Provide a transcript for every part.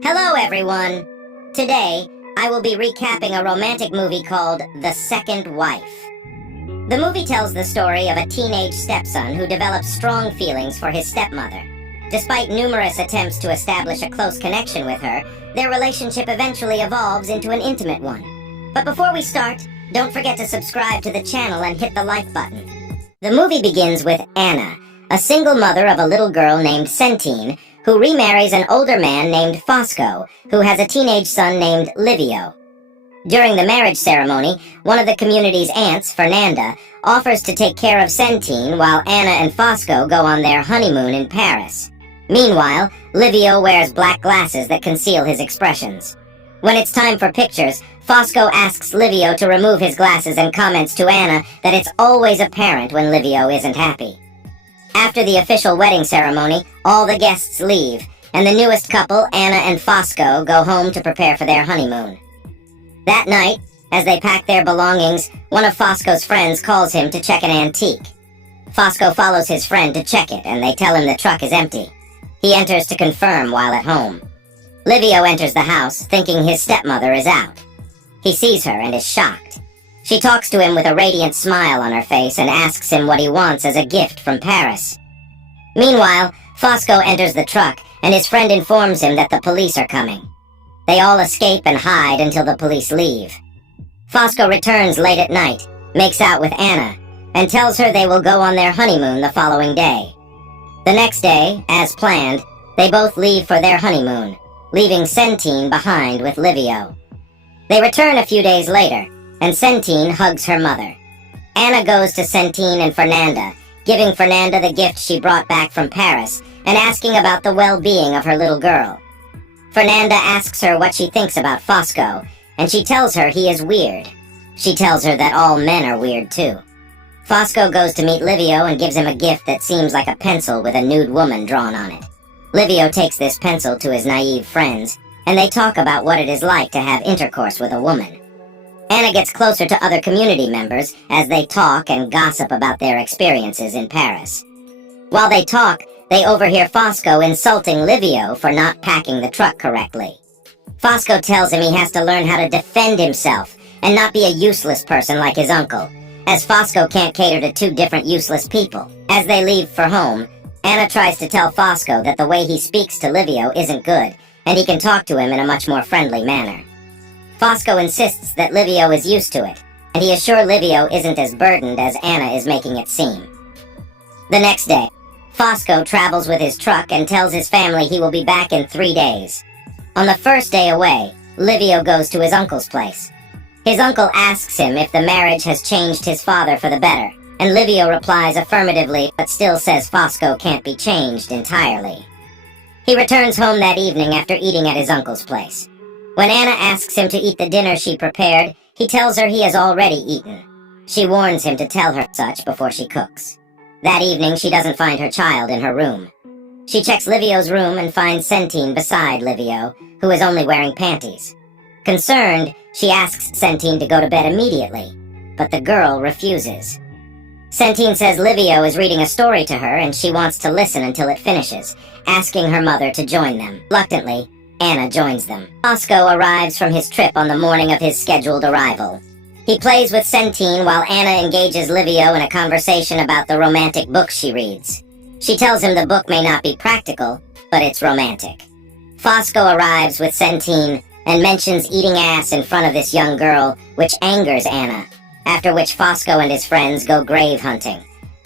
Hello, everyone! Today, I will be recapping a romantic movie called The Second Wife. The movie tells the story of a teenage stepson who develops strong feelings for his stepmother. Despite numerous attempts to establish a close connection with her, their relationship eventually evolves into an intimate one. But before we start, don't forget to subscribe to the channel and hit the like button. The movie begins with Anna, a single mother of a little girl named Centine, who remarries an older man named Fosco, who has a teenage son named Livio. During the marriage ceremony, one of the community's aunts, Fernanda, offers to take care of Centine while Anna and Fosco go on their honeymoon in Paris. Meanwhile, Livio wears black glasses that conceal his expressions. When it's time for pictures, Fosco asks Livio to remove his glasses and comments to Anna that it's always apparent when Livio isn't happy. After the official wedding ceremony, all the guests leave, and the newest couple, Anna and Fosco, go home to prepare for their honeymoon. That night, as they pack their belongings, one of Fosco's friends calls him to check an antique. Fosco follows his friend to check it, and they tell him the truck is empty. He enters to confirm while at home. Livio enters the house, thinking his stepmother is out. He sees her and is shocked. She talks to him with a radiant smile on her face and asks him what he wants as a gift from Paris. Meanwhile, Fosco enters the truck, and his friend informs him that the police are coming. They all escape and hide until the police leave. Fosco returns late at night, makes out with Anna, and tells her they will go on their honeymoon the following day. The next day, as planned, they both leave for their honeymoon, leaving Centine behind with Livio. They return a few days later, and Centine hugs her mother. Anna goes to Centine and Fernanda, giving Fernanda the gift she brought back from Paris, and asking about the well-being of her little girl. Fernanda asks her what she thinks about Fosco, and she tells her he is weird. She tells her that all men are weird too. Fosco goes to meet Livio and gives him a gift that seems like a pencil with a nude woman drawn on it. Livio takes this pencil to his naive friends, and they talk about what it is like to have intercourse with a woman. Anna gets closer to other community members as they talk and gossip about their experiences in Paris. While they talk, they overhear Fosco insulting Livio for not packing the truck correctly. Fosco tells him he has to learn how to defend himself and not be a useless person like his uncle, as Fosco can't cater to two different useless people. As they leave for home, Anna tries to tell Fosco that the way he speaks to Livio isn't good, and he can talk to him in a much more friendly manner. Fosco insists that Livio is used to it, and he is sure Livio isn't as burdened as Anna is making it seem. The next day, Fosco travels with his truck and tells his family he will be back in 3 days. On the first day away, Livio goes to his uncle's place. His uncle asks him if the marriage has changed his father for the better, and Livio replies affirmatively but still says Fosco can't be changed entirely. He returns home that evening after eating at his uncle's place. When Anna asks him to eat the dinner she prepared, he tells her he has already eaten. She warns him to tell her such before she cooks. That evening, she doesn't find her child in her room. She checks Livio's room and finds Centine beside Livio, who is only wearing panties. Concerned, she asks Centine to go to bed immediately, but the girl refuses. Centine says Livio is reading a story to her and she wants to listen until it finishes, asking her mother to join them. Reluctantly, Anna joins them. Fosco arrives from his trip on the morning of his scheduled arrival. He plays with Centine while Anna engages Livio in a conversation about the romantic books she reads. She tells him the book may not be practical, but it's romantic. Fosco arrives with Centine and mentions eating ass in front of this young girl, which angers Anna, after which Fosco and his friends go grave hunting.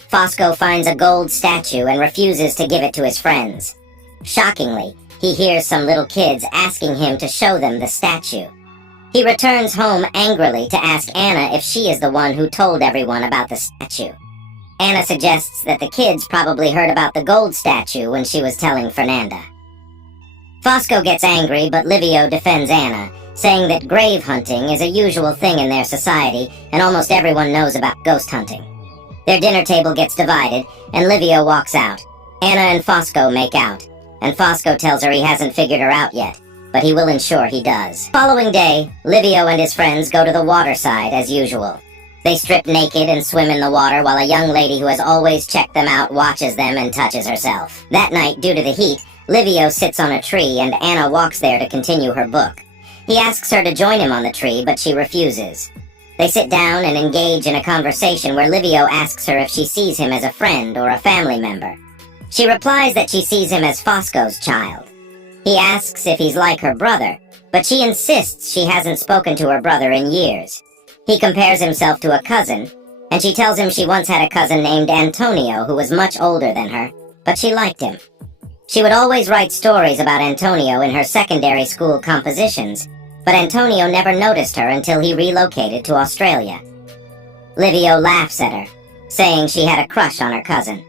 Fosco finds a gold statue and refuses to give it to his friends. Shockingly, he hears some little kids asking him to show them the statue. He returns home angrily to ask Anna if she is the one who told everyone about the statue. Anna suggests that the kids probably heard about the gold statue when she was telling Fernanda. Fosco gets angry, but Livio defends Anna, saying that grave hunting is a usual thing in their society and almost everyone knows about ghost hunting. Their dinner table gets divided, and Livio walks out. Anna and Fosco make out, and Fosco tells her he hasn't figured her out yet, but he will ensure he does. The following day, Livio and his friends go to the waterside as usual. They strip naked and swim in the water while a young lady who has always checked them out watches them and touches herself. That night, due to the heat, Livio sits on a tree and Anna walks there to continue her book. He asks her to join him on the tree, but she refuses. They sit down and engage in a conversation where Livio asks her if she sees him as a friend or a family member. She replies that she sees him as Fosco's child. He asks if he's like her brother, but she insists she hasn't spoken to her brother in years. He compares himself to a cousin, and she tells him she once had a cousin named Antonio who was much older than her, but she liked him. She would always write stories about Antonio in her secondary school compositions, but Antonio never noticed her until he relocated to Australia. Livio laughs at her, saying she had a crush on her cousin.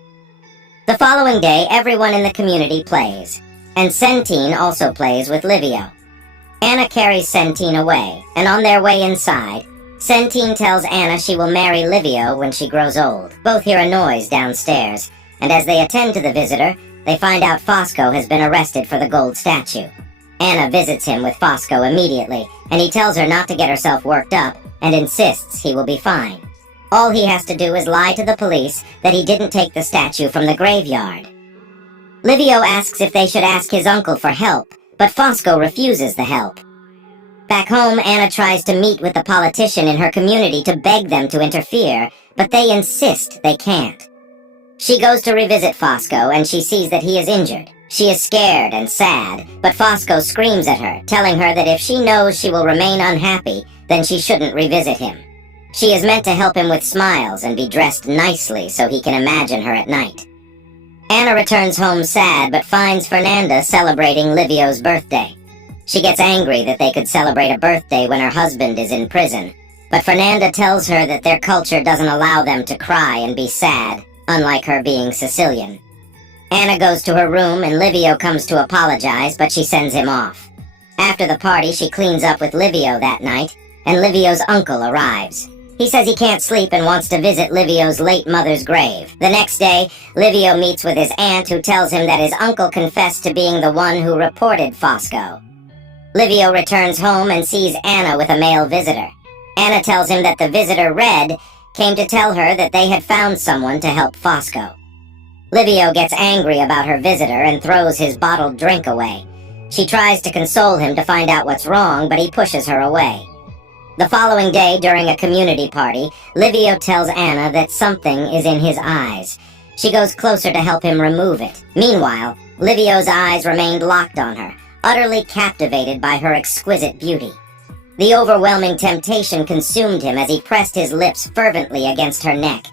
The following day, everyone in the community plays, and Centine also plays with Livio. Anna carries Centine away, and on their way inside, Centine tells Anna she will marry Livio when she grows old. Both hear a noise downstairs, and as they attend to the visitor, they find out Fosco has been arrested for the gold statue. Anna visits him with Fosco immediately, and he tells her not to get herself worked up and insists he will be fine. All he has to do is lie to the police that he didn't take the statue from the graveyard. Livio asks if they should ask his uncle for help, but Fosco refuses the help. Back home, Anna tries to meet with the politician in her community to beg them to interfere, but they insist they can't. She goes to revisit Fosco, and she sees that he is injured. She is scared and sad, but Fosco screams at her, telling her that if she knows she will remain unhappy, then she shouldn't revisit him. She is meant to help him with smiles and be dressed nicely so he can imagine her at night. Anna returns home sad, but finds Fernanda celebrating Livio's birthday. She gets angry that they could celebrate a birthday when her husband is in prison, but Fernanda tells her that their culture doesn't allow them to cry and be sad, unlike her being Sicilian. Anna goes to her room and Livio comes to apologize, but she sends him off. After the party, she cleans up with Livio that night, and Livio's uncle arrives. He says he can't sleep and wants to visit Livio's late mother's grave. The next day, Livio meets with his aunt, who tells him that his uncle confessed to being the one who reported Fosco. Livio returns home and sees Anna with a male visitor. Anna tells him that the visitor, Red, came to tell her that they had found someone to help Fosco. Livio gets angry about her visitor and throws his bottled drink away. She tries to console him to find out what's wrong, but he pushes her away. The following day, during a community party, Livio tells Anna that something is in his eyes. She goes closer to help him remove it. Meanwhile, Livio's eyes remained locked on her, utterly captivated by her exquisite beauty. The overwhelming temptation consumed him as he pressed his lips fervently against her neck.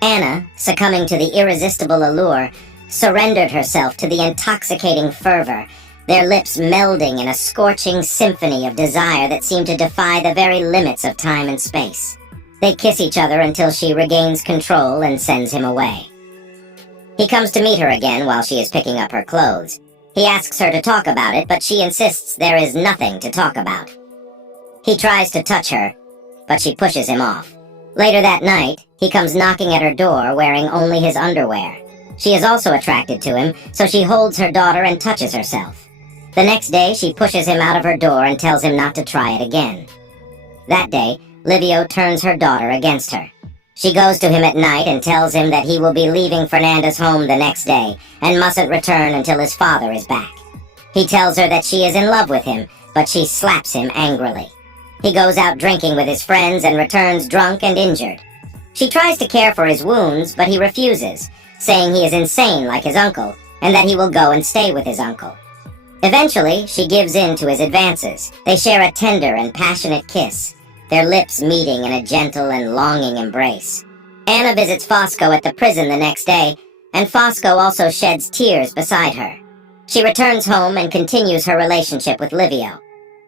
Anna, succumbing to the irresistible allure, surrendered herself to the intoxicating fervor, their lips melding in a scorching symphony of desire that seemed to defy the very limits of time and space. They kiss each other until she regains control and sends him away. He comes to meet her again while she is picking up her clothes. He asks her to talk about it, but she insists there is nothing to talk about. He tries to touch her, but she pushes him off. Later that night, he comes knocking at her door wearing only his underwear. She is also attracted to him, so she holds her daughter and touches herself. The next day, she pushes him out of her door and tells him not to try it again. That day, Livio turns her daughter against her. She goes to him at night and tells him that he will be leaving Fernanda's home the next day and mustn't return until his father is back. He tells her that she is in love with him, but she slaps him angrily. He goes out drinking with his friends and returns drunk and injured. She tries to care for his wounds, but he refuses, saying he is insane like his uncle, and that he will go and stay with his uncle. Eventually, she gives in to his advances. They share a tender and passionate kiss, their lips meeting in a gentle and longing embrace. Anna visits Fosco at the prison the next day, and Fosco also sheds tears beside her. She returns home and continues her relationship with Livio.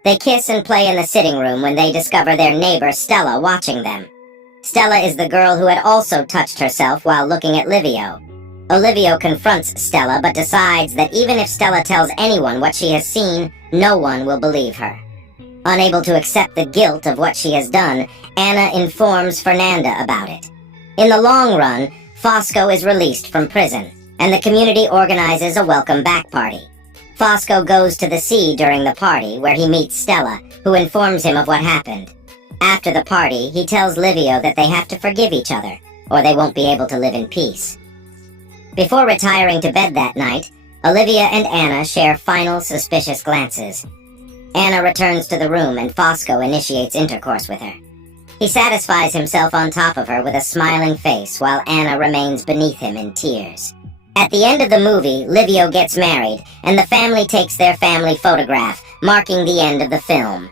They kiss and play in the sitting room when they discover their neighbor Stella watching them. Stella is the girl who had also touched herself while looking at Livio. Livio confronts Stella, but decides that even if Stella tells anyone what she has seen, no one will believe her. Unable to accept the guilt of what she has done, Anna informs Fernanda about it. In the long run, Fosco is released from prison, and the community organizes a welcome back party. Fosco goes to the sea during the party, where he meets Stella, who informs him of what happened. After the party, he tells Livio that they have to forgive each other, or they won't be able to live in peace. Before retiring to bed that night, Olivia and Anna share final suspicious glances. Anna returns to the room and Fosco initiates intercourse with her. He satisfies himself on top of her with a smiling face while Anna remains beneath him in tears. At the end of the movie, Livio gets married, and the family takes their family photograph, marking the end of the film.